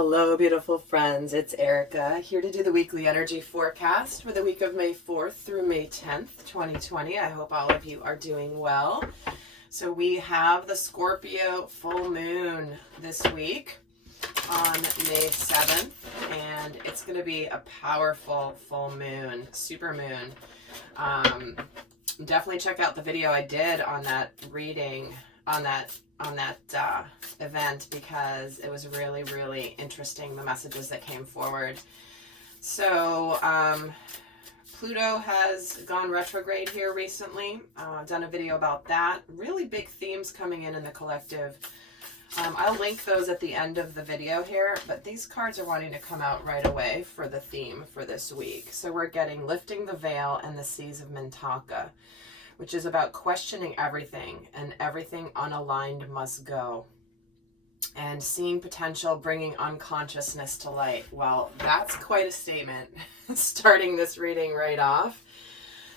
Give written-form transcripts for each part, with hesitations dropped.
Hello, beautiful friends. It's Erika here to do the weekly energy forecast for the week of May 4th through May 10th, 2020. I hope all of you are doing well. So we have the Scorpio full moon this week on May 7th, and it's going to be a powerful full moon, super moon. Definitely check out the video I did on that reading, on that event, because it was really, really interesting, the messages that came forward. So Pluto has gone retrograde here recently. Done a video about that. Really big themes coming in the collective. I'll link those at the end of the video here, but these cards are wanting to come out right away for the theme for this week. So we're getting Lifting the Veil and the Seas of Mintaka, which is about questioning everything, and everything unaligned must go. And seeing potential, bringing unconsciousness to light. Well, that's quite a statement, starting this reading right off.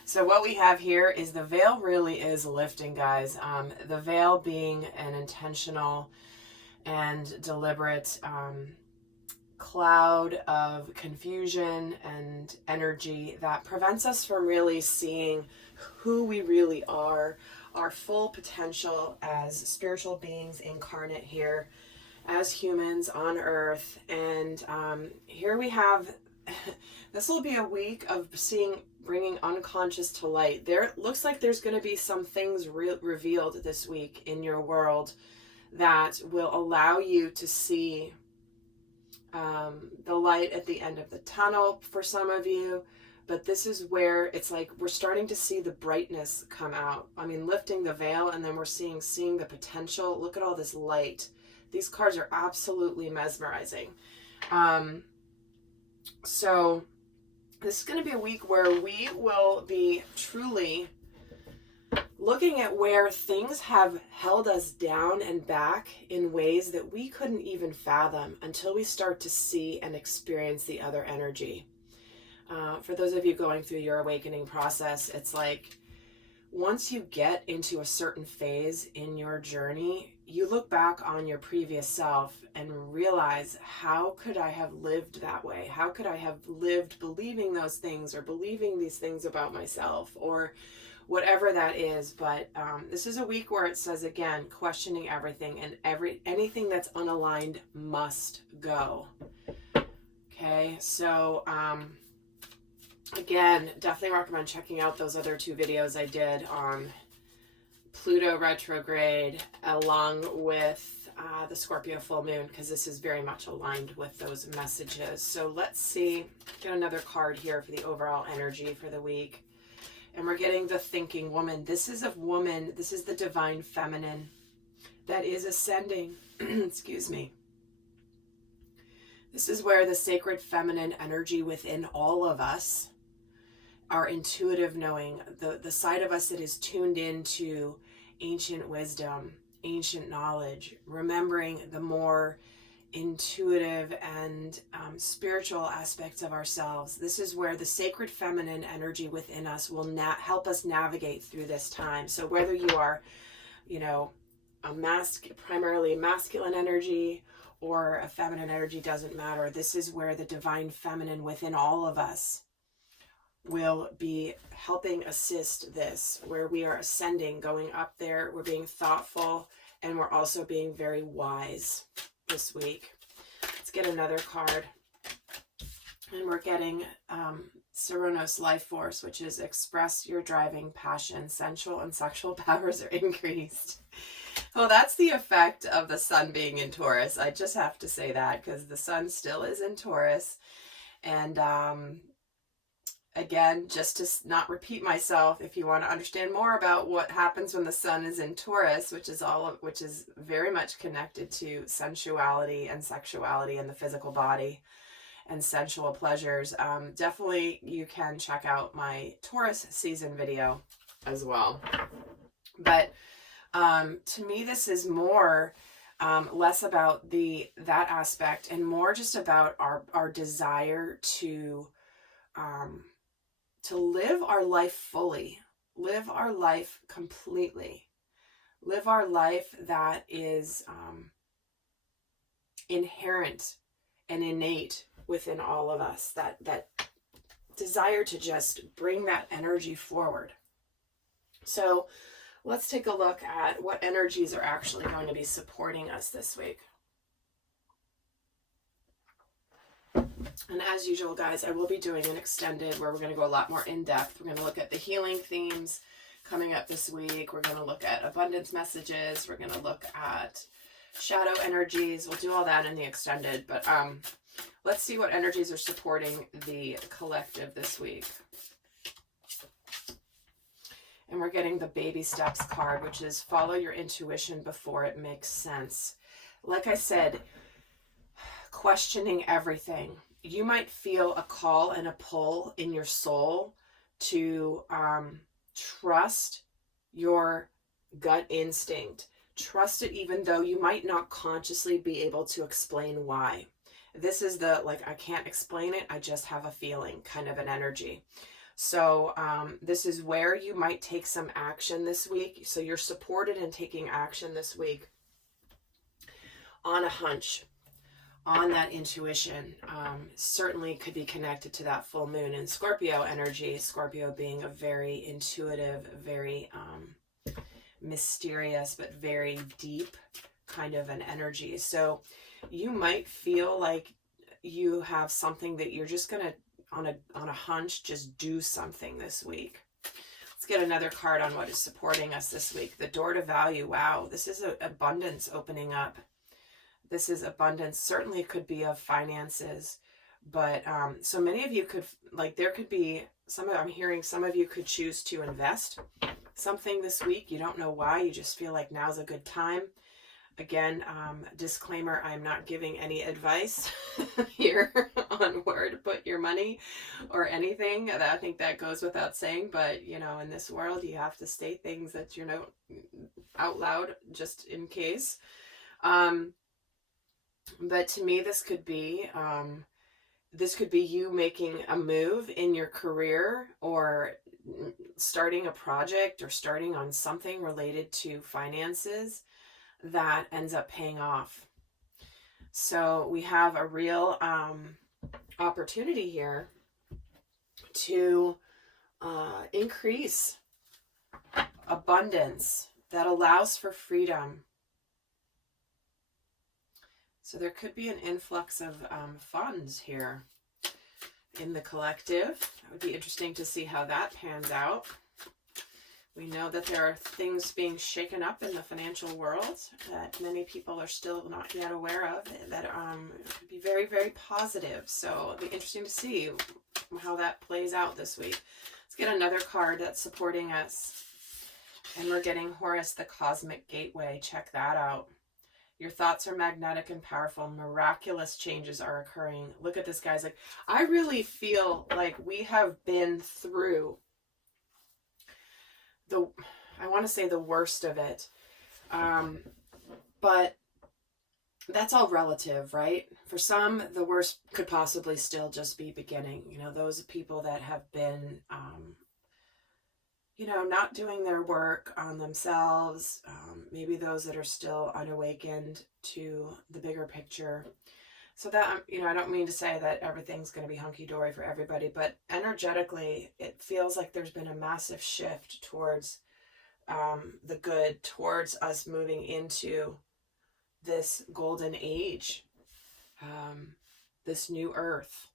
So what we have here is the veil really is lifting, guys. The veil being an intentional and deliberate cloud of confusion and energy that prevents us from really seeing who we really are, our full potential as spiritual beings incarnate here as humans on earth. And here we have, this will be a week of bringing unconscious to light. There looks like there's going to be some things revealed this week in your world that will allow you to see the light at the end of the tunnel for some of you. But this is where it's like we're starting to see the brightness come out. I mean, lifting the veil, and then we're seeing the potential. Look at all this light. These cards are absolutely mesmerizing. So this is going to be a week where we will be truly looking at where things have held us down and back in ways that we couldn't even fathom until we start to see and experience the other energy. For those of you going through your awakening process, it's like once you get into a certain phase in your journey, you look back on your previous self and realize, how could I have lived that way? How could I have lived believing those things, or believing these things about myself, or whatever that is. But this is a week where it says, again, questioning everything, and anything that's unaligned must go. Okay, so again, definitely recommend checking out those other two videos I did on Pluto retrograde along with the Scorpio full moon, because this is very much aligned with those messages. So let's see, get another card here for the overall energy for the week. And we're getting the thinking woman. This is a woman, this is the divine feminine that is ascending. Excuse me. This is where the sacred feminine energy within all of us, our intuitive knowing, the side of us that is tuned into ancient wisdom, ancient knowledge, remembering the more intuitive and spiritual aspects of ourselves. This is where the sacred feminine energy within us will help us navigate through this time. So whether you are, primarily masculine energy or a feminine energy, doesn't matter. This is where the divine feminine within all of us will be helping assist this, where we are ascending, going up there. We're being thoughtful, and we're also being very wise this week. Let's get another card. And we're getting Serenos Life Force, which is express your driving passion. Sensual and sexual powers are increased. Well, that's the effect of the sun being in Taurus. I just have to say that, because the sun still is in Taurus. And again, just to not repeat myself, if you want to understand more about what happens when the sun is in Taurus, which is very much connected to sensuality and sexuality and the physical body and sensual pleasures, definitely you can check out my Taurus season video as well. But to me, this is more less about that aspect, and more just about our desire to live our life fully, live our life completely, live our life that is inherent and innate within all of us, that desire to just bring that energy forward. So let's take a look at what energies are actually going to be supporting us this week. And as usual, guys, I will be doing an extended where we're going to go a lot more in depth. We're going to look at the healing themes coming up this week. We're going to look at abundance messages. We're going to look at shadow energies. We'll do all that in the extended, but let's see what energies are supporting the collective this week. And we're getting the baby steps card, which is follow your intuition before it makes sense. Like I said, questioning everything. You might feel a call and a pull in your soul to trust your gut instinct. Trust it even though you might not consciously be able to explain why. This is the, like, I can't explain it, I just have a feeling kind of an energy. So this is where you might take some action this week. So you're supported in taking action this week on a hunch, on that intuition. Certainly could be connected to that full moon and Scorpio energy. Scorpio being a very intuitive, very mysterious, but very deep kind of an energy. So you might feel like you have something that you're just going to, on a hunch, just do something this week. Let's get another card on what is supporting us this week. The door to value. Wow, this is abundance opening up. This is abundance. Certainly could be of finances, but so many of you could, like, there could be I'm hearing some of you could choose to invest something this week. You don't know why. You just feel like now's a good time. Again, disclaimer, I'm not giving any advice here on where to put your money or anything. I think that goes without saying, but you know, in this world, you have to state things that you know out loud just in case. But to me, this could be you making a move in your career, or starting a project, or starting on something related to finances that ends up paying off. So we have a real opportunity here to increase abundance that allows for freedom. So there could be an influx of funds here in the collective. It would be interesting to see how that pans out. We know that there are things being shaken up in the financial world that many people are still not yet aware of, that could be very, very positive. So it'll be interesting to see how that plays out this week. Let's get another card that's supporting us. And we're getting Horus, the Cosmic Gateway. Check that out. Your thoughts are magnetic and powerful. Miraculous changes are occurring. Look at this, guys. Like, I really feel like we have been through I want to say the worst of it. But that's all relative, right? For some, the worst could possibly still just be beginning. You know, those people that have been, you know, not doing their work on themselves, maybe those that are still unawakened to the bigger picture. So that, you know, I don't mean to say that everything's going to be hunky-dory for everybody, but energetically, it feels like there's been a massive shift towards the good, towards us moving into this golden age, this new earth.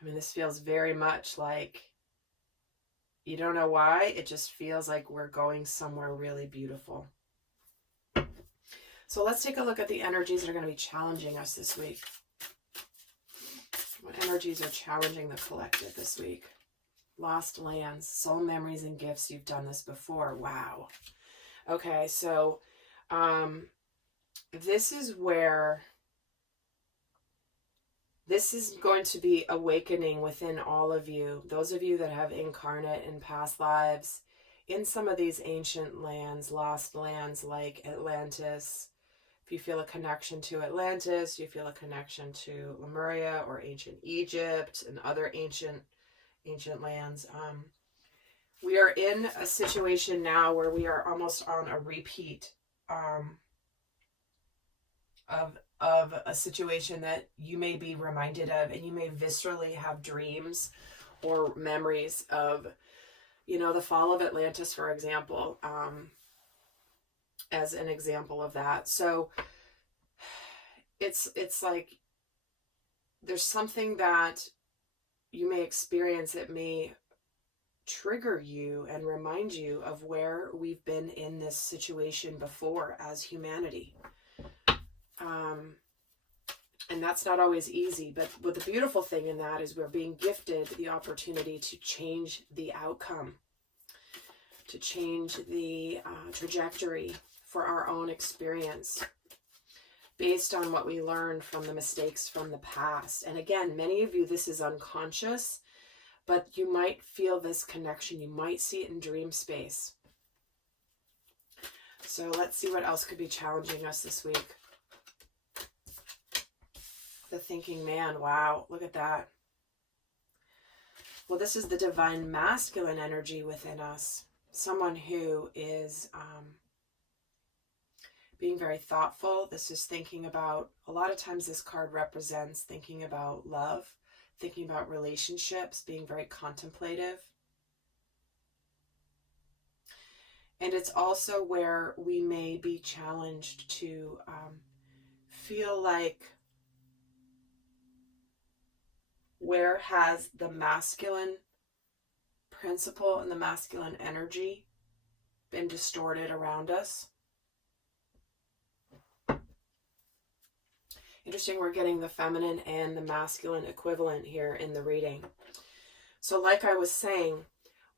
I mean, this feels very much like, you don't know why, it just feels like we're going somewhere really beautiful. So let's take a look at the energies that are going to be challenging us this week. What energies are challenging the collective this week? Lost lands, soul memories and gifts. You've done this before. Wow. Okay, so this is where this is going to be awakening within all of you. Those of you that have incarnate in past lives in some of these ancient lands, lost lands like Atlantis. If you feel a connection to Atlantis, you feel a connection to Lemuria or ancient Egypt and other ancient lands. We are in a situation now where we are almost on a repeat of of a situation that you may be reminded of, and you may viscerally have dreams or memories of, you know, the fall of Atlantis, for example, as an example of that. So it's like there's something that you may experience that may trigger you and remind you of where we've been in this situation before as humanity. And that's not always easy, but what the beautiful thing in that is we're being gifted the opportunity to change the outcome, to change the trajectory for our own experience based on what we learned from the mistakes from the past. And again, many of you, this is unconscious, but you might feel this connection. You might see it in dream space. So let's see what else could be challenging us this week. The thinking man. Wow, look at that. Well, this is the divine masculine energy within us. Someone who is being very thoughtful. This is thinking about, a lot of times this card represents thinking about love, thinking about relationships, being very contemplative. And it's also where we may be challenged to feel like, where has the masculine principle and the masculine energy been distorted around us? Interesting, we're getting the feminine and the masculine equivalent here in the reading. So like I was saying,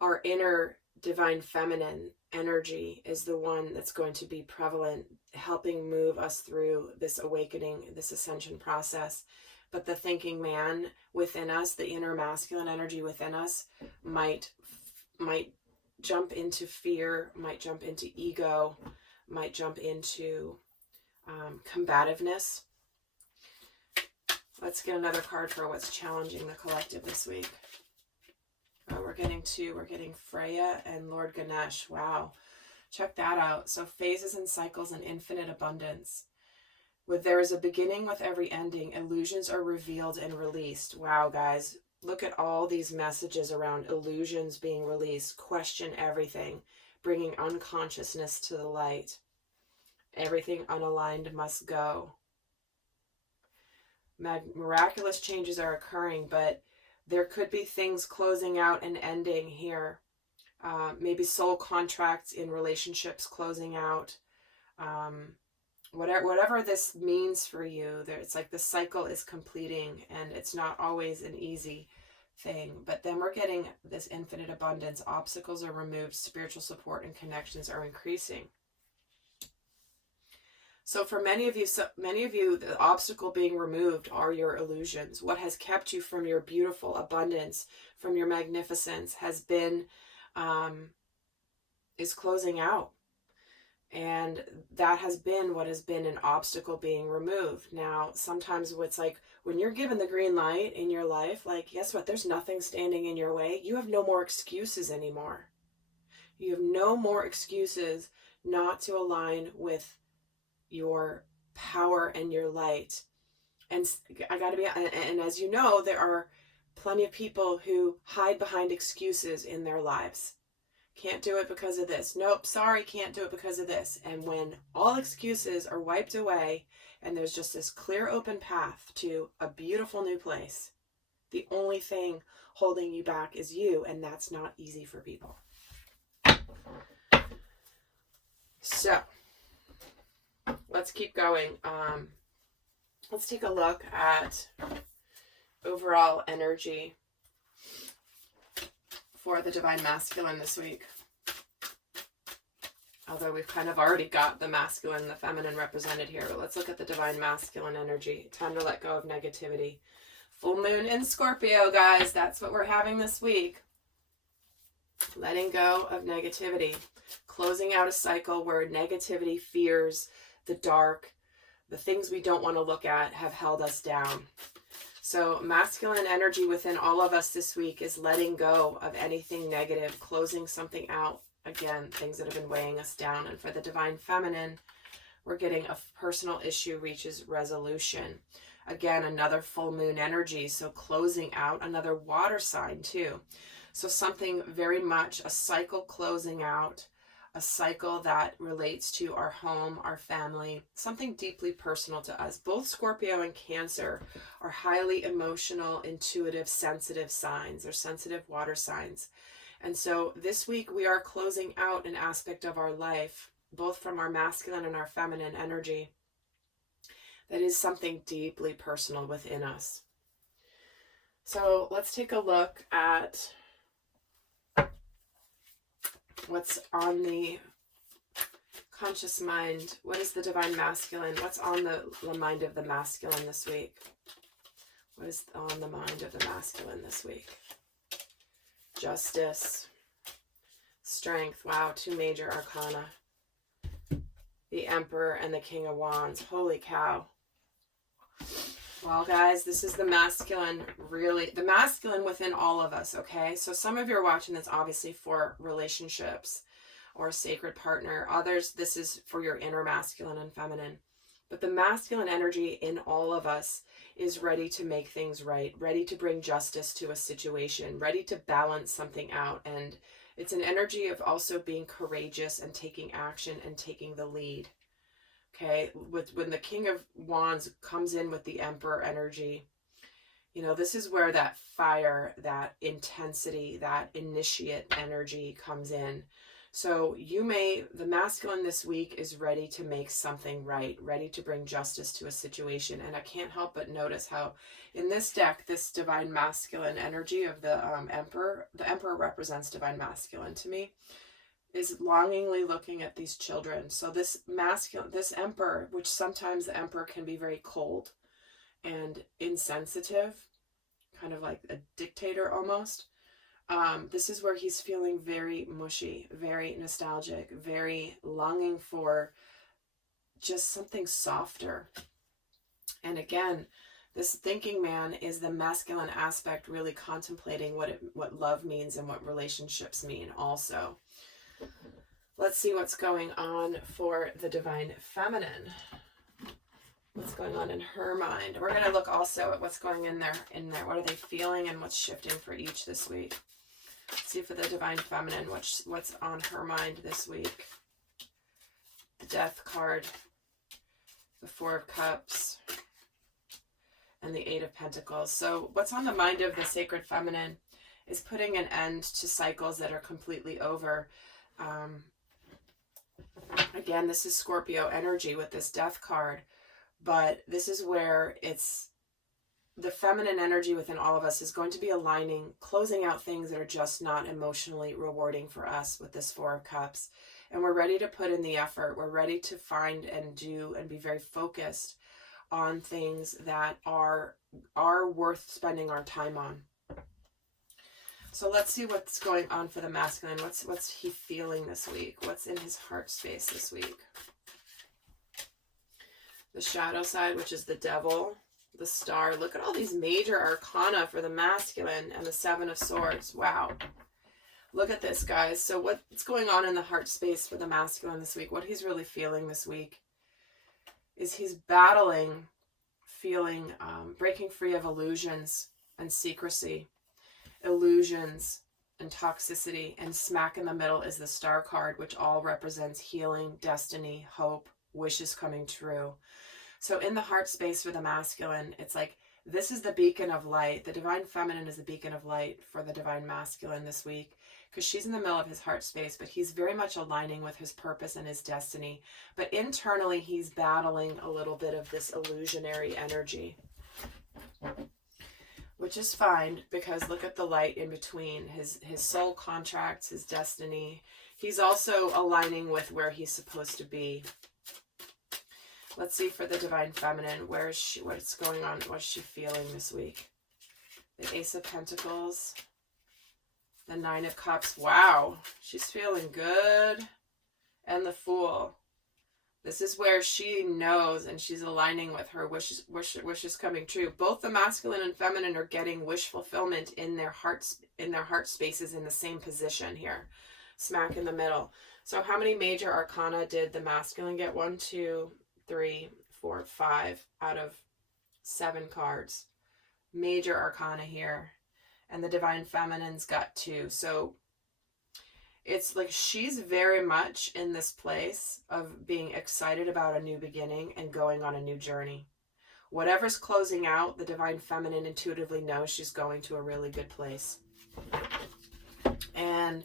our inner divine feminine energy is the one that's going to be prevalent, helping move us through this awakening, this ascension process. But the thinking man within us, the inner masculine energy within us, might jump into fear, might jump into ego, might jump into combativeness. Let's get another card for what's challenging the collective this week. Oh, we're getting two. We're getting Freya and Lord Ganesh. Wow. Check that out. So phases and cycles and infinite abundance. With there is a beginning with every ending, illusions are revealed and released. Wow, guys. Look at all these messages around illusions being released. Question everything. Bringing unconsciousness to the light. Everything unaligned must go. Miraculous changes are occurring, but there could be things closing out and ending here. Maybe soul contracts in relationships closing out. Whatever this means for you, it's like the cycle is completing, and it's not always an easy thing. But then we're getting this infinite abundance. Obstacles are removed. Spiritual support and connections are increasing. So for many of you, the obstacle being removed are your illusions. What has kept you from your beautiful abundance, from your magnificence, has been, is closing out. And that has been what has been an obstacle being removed. Now, sometimes it's like when you're given the green light in your life, like, guess what? There's nothing standing in your way. You have no more excuses anymore. You have no more excuses not to align with your power and your light. And and as you know, there are plenty of people who hide behind excuses in their lives. Can't do it because of this. Nope, sorry, can't do it because of this. And when all excuses are wiped away and there's just this clear open path to a beautiful new place, the only thing holding you back is you, and that's not easy for people. So let's keep going. Let's take a look at overall energy for the divine masculine this week. Although we've kind of already got the masculine and the feminine represented here, but let's look at the divine masculine energy. Time to let go of negativity. Full moon in Scorpio, guys. That's what we're having this week. Letting go of negativity. Closing out a cycle where negativity, fears, the dark, the things we don't want to look at have held us down. So masculine energy within all of us this week is letting go of anything negative, closing something out. Again, things that have been weighing us down. And for the divine feminine, We're getting a personal issue reaches resolution. Again, another full moon energy, so closing out, another water sign too. So something very much a cycle closing out, a cycle that relates to our home, our family, something deeply personal to us. Both Scorpio and Cancer are highly emotional, intuitive, sensitive signs. They're sensitive water signs. And so this week we are closing out an aspect of our life, both from our masculine and our feminine energy, that is something deeply personal within us. So let's take a look at what's on the conscious mind. What is the divine masculine? What's on the mind of the masculine this week? What is on the mind of the masculine this week? Justice, strength. Wow, 2 major arcana. The Emperor and the King of Wands. Holy cow. Well, guys, this is the masculine, really, the masculine within all of us, okay? So some of you are watching this obviously for relationships or a sacred partner. Others, this is for your inner masculine and feminine. But the masculine energy in all of us is ready to make things right, ready to bring justice to a situation, ready to balance something out. And it's an energy of also being courageous and taking action and taking the lead. Okay, when the King of Wands comes in with the Emperor energy, you know, this is where that fire, that intensity, that initiate energy comes in. So the masculine this week is ready to make something right, ready to bring justice to a situation. And I can't help but notice how in this deck, this divine masculine energy of the Emperor represents divine masculine to me, is longingly looking at these children. So this Emperor, which sometimes the Emperor can be very cold and insensitive, kind of like a dictator almost. This is where he's feeling very mushy, very nostalgic, very longing for just something softer. And again, this thinking man is the masculine aspect, really contemplating what love means and what relationships mean also. Let's see what's going on for the divine feminine. What's going on in her mind? We're going to look also at what's going in there. What are they feeling and what's shifting for each this week? Let's see for the divine feminine, what's on her mind this week. The Death card, the 4 of Cups, and the 8 of Pentacles. So what's on the mind of the sacred feminine is putting an end to cycles that are completely over. Again, this is Scorpio energy with this Death card, but this is where it's the feminine energy within all of us is going to be aligning, closing out things that are just not emotionally rewarding for us with this 4 of Cups. And we're ready to put in the effort. We're ready to find and do and be very focused on things that are worth spending our time on. So let's see what's going on for the masculine. What's he feeling this week? What's in his heart space this week? The shadow side, which is the Devil, the Star. Look at all these major arcana for the masculine and the 7 of Swords. Wow. Look at this, guys. So what's going on in the heart space for the masculine this week? What he's really feeling this week is he's battling, feeling, breaking free of illusions and secrecy. Illusions and toxicity, and smack in the middle is the Star card, which all represents healing, destiny, hope, wishes coming true. So in the heart space for the masculine, it's like this is the beacon of light. The divine feminine is the beacon of light for the divine masculine this week, because she's in the middle of his heart space, but he's very much aligning with his purpose and his destiny. But internally, he's battling a little bit of this illusionary energy, which is fine, because look at the light in between his soul contracts, his destiny. He's also aligning with where he's supposed to be. Let's see for the divine feminine, where is she, what's going on, what's she feeling this week? The Ace of Pentacles, the 9 of Cups. Wow, she's feeling good. And the Fool. This is where she knows and she's aligning with her wishes coming true. Both the masculine and feminine are getting wish fulfillment in their heart spaces in the same position here, smack in the middle. So how many major arcana did the masculine get? 1, 2, 3, 4, 5 out of 7 cards. Major arcana here. And the Divine Feminine's got 2. So it's like she's very much in this place of being excited about a new beginning and going on a new journey. Whatever's closing out, the Divine Feminine intuitively knows she's going to a really good place. And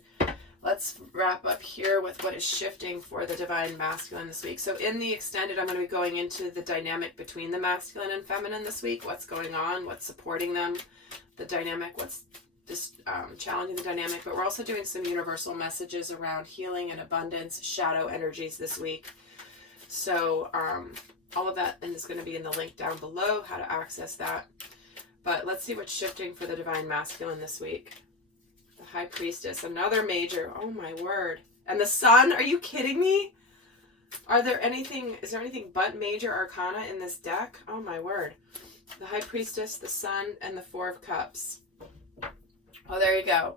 let's wrap up here with what is shifting for the Divine Masculine this week. So in the extended, I'm going to be going into the dynamic between the masculine and feminine this week. What's going on, what's supporting them, the dynamic, what's just challenging the dynamic. But we're also doing some universal messages around healing and abundance, shadow energies this week. So all of that is going to be in the link down below, how to access that. But let's see what's shifting for the Divine Masculine this week. The High Priestess, another major. Oh my word. And the Sun, are you kidding me? Is there anything but major arcana in this deck? Oh my word. The High Priestess, the Sun, and the Four of Cups. Oh, there you go.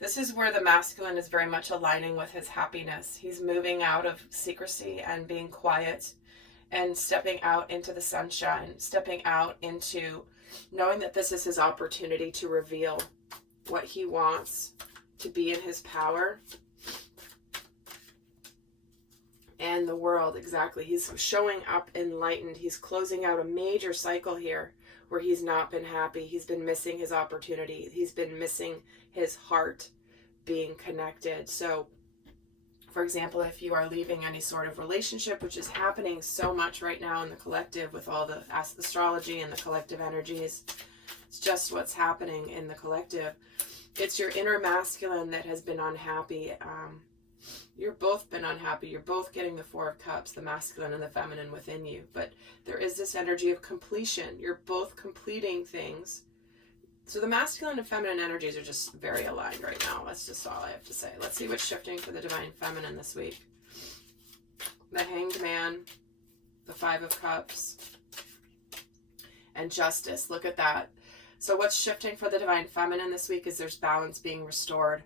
This is where the masculine is very much aligning with his happiness. He's moving out of secrecy and being quiet and stepping out into the sunshine, stepping out into knowing that this is his opportunity to reveal what he wants, to be in his power and the world. Exactly. He's showing up enlightened. He's closing out a major cycle here where he's not been happy. He's been missing his opportunity. He's been missing his heart being connected. So, for example, if you are leaving any sort of relationship, which is happening so much right now in the collective with all the astrology and the collective energies, it's just what's happening in the collective. It's your inner masculine that has been unhappy. You've both been unhappy. You're both getting the Four of Cups, the masculine and the feminine within you. But there is this energy of completion. You're both completing things. So the masculine and feminine energies are just very aligned right now. That's just all I have to say. Let's see what's shifting for the Divine Feminine this week. The Hanged Man, the Five of Cups, and Justice. Look at that. So what's shifting for the Divine Feminine this week is there's balance being restored.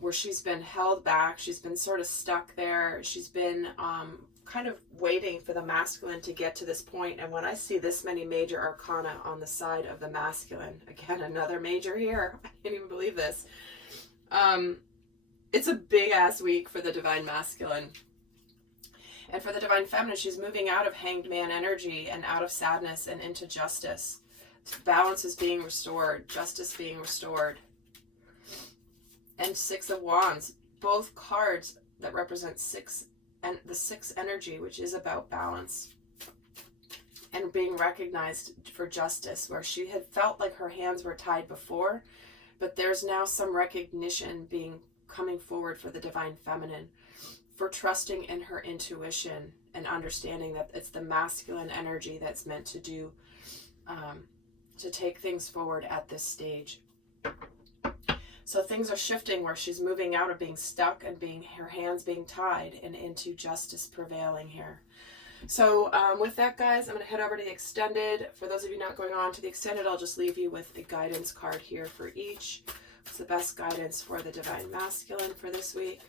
Where she's been held back, she's been sort of stuck there. She's been kind of waiting for the masculine to get to this point. And when I see this many major arcana on the side of the masculine, again, another major here. I can't even believe this. It's a big ass week for the Divine Masculine. And for the Divine Feminine, she's moving out of Hanged Man energy and out of sadness and into justice. Balance is being restored, justice being restored. And Six of Wands, both cards that represent six, and the 6 energy, which is about balance and being recognized for justice, where she had felt like her hands were tied before, but there's now some recognition coming forward for the Divine Feminine, for trusting in her intuition and understanding that it's the masculine energy that's meant to do, to take things forward at this stage. So things are shifting where she's moving out of being stuck and her hands being tied and into justice prevailing here. So with that, guys, I'm going to head over to the extended. For those of you not going on to the extended, I'll just leave you with a guidance card here for each. What's the best guidance for the Divine Masculine for this week?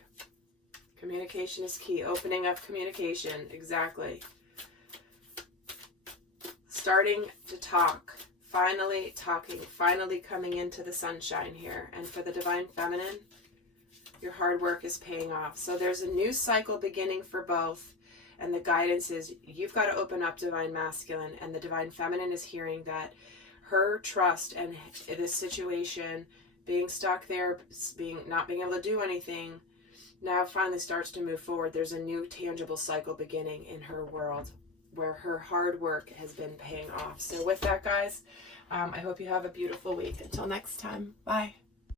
Communication is key. Opening up communication. Exactly. Starting to talk. Finally talking, finally coming into the sunshine here. And for the Divine Feminine, your hard work is paying off. So there's a new cycle beginning for both. And the guidance is you've got to open up Divine Masculine. And the Divine Feminine is hearing that her trust and this situation, being stuck there, not being able to do anything, now finally starts to move forward. There's a new tangible cycle beginning in her world, where her hard work has been paying off. So with that, guys, I hope you have a beautiful week. Until next time, bye.